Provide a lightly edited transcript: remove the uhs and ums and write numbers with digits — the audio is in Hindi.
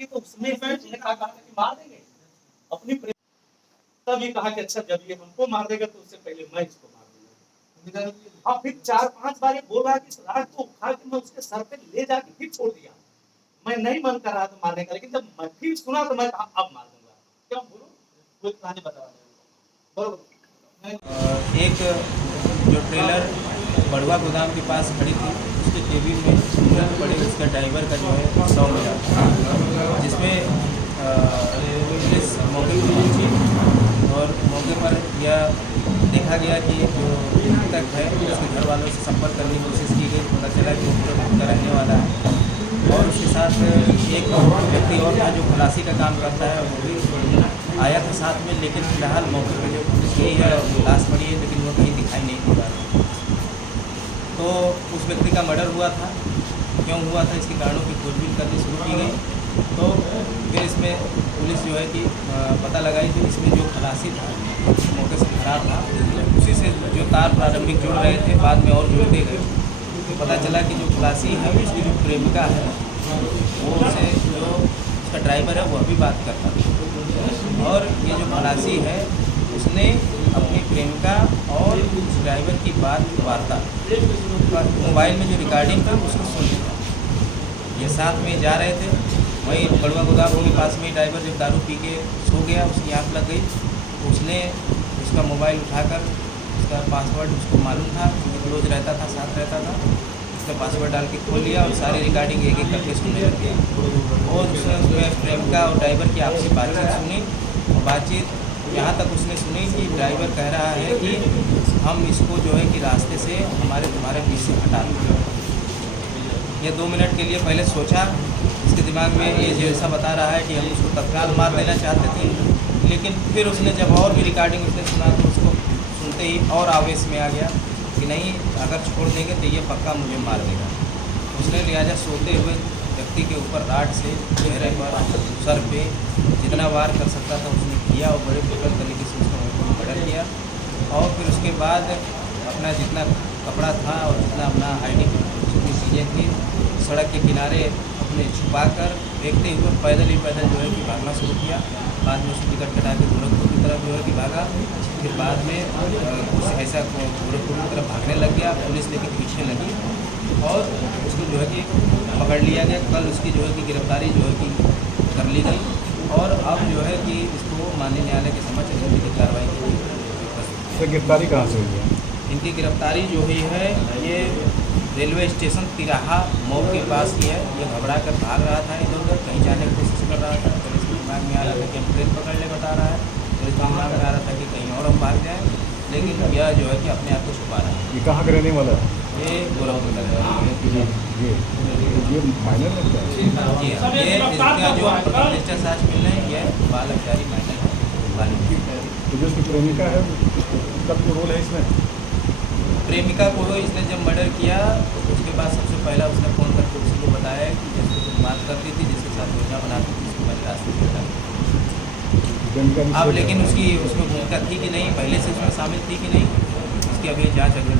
तो उसमें कहा कि मार देंगे अपनी तब ये कहा कि अच्छा जब ये हमको मार देगा तो उससे पहले मैं इसको मार दूंगा। अब फिर 4-5 बार ये बोल रहा है कि रात को उठा के मैं उसके सर पे ले जाके फिर छोड़ दिया। मैं नहीं मन कर रहा था मारने का, लेकिन जब मैं फिर सुना तो मैं कहा अब मार दूंगा। क्या बोलूं, कोई कहानी बता रहे हो। एक जो ट्रेलर बड़वा गोदाम के पास खड़ी थी उसके केबिन में तुरंत पड़े उसका ड्राइवर का जो है 100 मिला, जिसमें पुलिस मौके पर पहुंची और मौके पर यह देखा गया कि जो मृतक है उसके घर वालों से संपर्क करने की कोशिश की गई। पता चला कि वो का रहने वाला है और उसके साथ एक व्यक्ति और था जो खलासी का काम करता है, वो भी आया था साथ में, लेकिन फिलहाल मौके पर जो पुलिस यही है लाश पड़ी है, लेकिन वो कहीं दिखाई नहीं दे रहा। तो उस व्यक्ति का मर्डर हुआ था, क्यों हुआ था इसके कारणों की खोजबीन करनी शुरू की गई। तो फिर इसमें पुलिस जो है कि पता लगाई कि इसमें जो खलासी था मौके से फरार था, उसी से जो तार प्रारंभिक जुड़ रहे थे बाद में और जुड़ते गए। तो पता चला कि जो खलासी है उसकी जो प्रेमिका है वो उसे जो उसका ड्राइवर है वह भी बात करता था, और ये जो खलासी है उसने अपनी प्रेमिका और उस ड्राइवर की वार्ता मोबाइल में जो रिकॉर्डिंग थी उसको सुन लिया। ये साथ में जा रहे थे, वहीं बड़वा गोदाम के पास में ड्राइवर जब दारू पी के सो गया, उसकी आँख लग गई, उसने उसका मोबाइल उठाकर उसका पासवर्ड उसको मालूम था क्योंकि रोज़ रहता था, साथ रहता था, उसका पासवर्ड डाल के खोल लिया और सारी रिकॉर्डिंग एक एक करके सुनने लग गया। और उसने उसमें प्रेमिका और ड्राइवर की आपसी बातचीत सुनी और बातचीत यहाँ तक उसने सुनी कि ड्राइवर कह रहा है कि हम इसको जो है कि रास्ते से तुम्हारे बीच से हटा दें। ये 2 मिनट के लिए पहले सोचा, इसके दिमाग में ये जैसा बता रहा है कि हम उसको तत्काल मार देना चाहते थे, लेकिन फिर उसने जब और भी रिकॉर्डिंग उसने सुना तो उसको सुनते ही और आवेश में आ गया कि नहीं, अगर छोड़ देंगे तो ये पक्का मुझे मार देगा। उसने लिहाजा सोते हुए व्यक्ति के ऊपर राड से चेहरे पर, सर पे जितना वार कर सकता था उसने किया और बड़े ब्रूटल तरीके से उसका मर्डर किया। और फिर उसके बाद अपना जितना कपड़ा था और जितना अपना आईडी जितनी चीज़ें थी सड़क के किनारे अपने छुपाकर फेंकते हुए पैदल जो है कि भागना शुरू किया। बाद में उसकी टिकट कटा के गोरखपुर की तरफ जो है कि भागा। फिर बाद में ऐसा गोरखपुर की तरफ भागने लग गया, पुलिस लेके पीछे लगी और उसको जो है कि पकड़ लिया गया। कल उसकी जो है कि गिरफ्तारी जो है कि कर ली गई और अब जो है कि इसको माननीय न्यायालय के समक्ष की कार्रवाई की गई। गिरफ्तारी कहाँ से हुई है? इनकी गिरफ्तारी जो हुई है ये रेलवे स्टेशन तिराहा मोड़ के पास ही है। ये घबरा कर भाग रहा था, इधर उधर कहीं जाने की कोशिश कर रहा था। फिर इसके दिमाग में आ रहा था कि हम ट्रेन पकड़ ले बता रहा है, फिर इसके दिमाग में आ रहा था कि कहीं और हम भाग जाएँ, लेकिन यह जो है कि अपने आप को छुपा रहा है। ये कहाँ का रहने वाला है? ये गोरखपुर का रहने वाला है। ये माइनर लगता है? जी हाँ, ये इसका जो रजिस्टर साक्ष्य मिल रहे हैं ये बाल अपचारी माइनर है, बालिग। तो जो उसकी प्रेमिका है तब जो रोल है इसमें? प्रेमिका को इसने जब मर्डर किया उसके बाद सबसे पहला उसने फ़ोन करके उसको बताया कि जिसको बात करती थी, जिसके साथ योजना बनाती थी, उसको मैंने रास्ते में हटा। अब लेकिन उसकी उसमें भूमिका थी कि नहीं, पहले से उसमें शामिल थी कि नहीं, इसकी अभी जाँच अग्रिम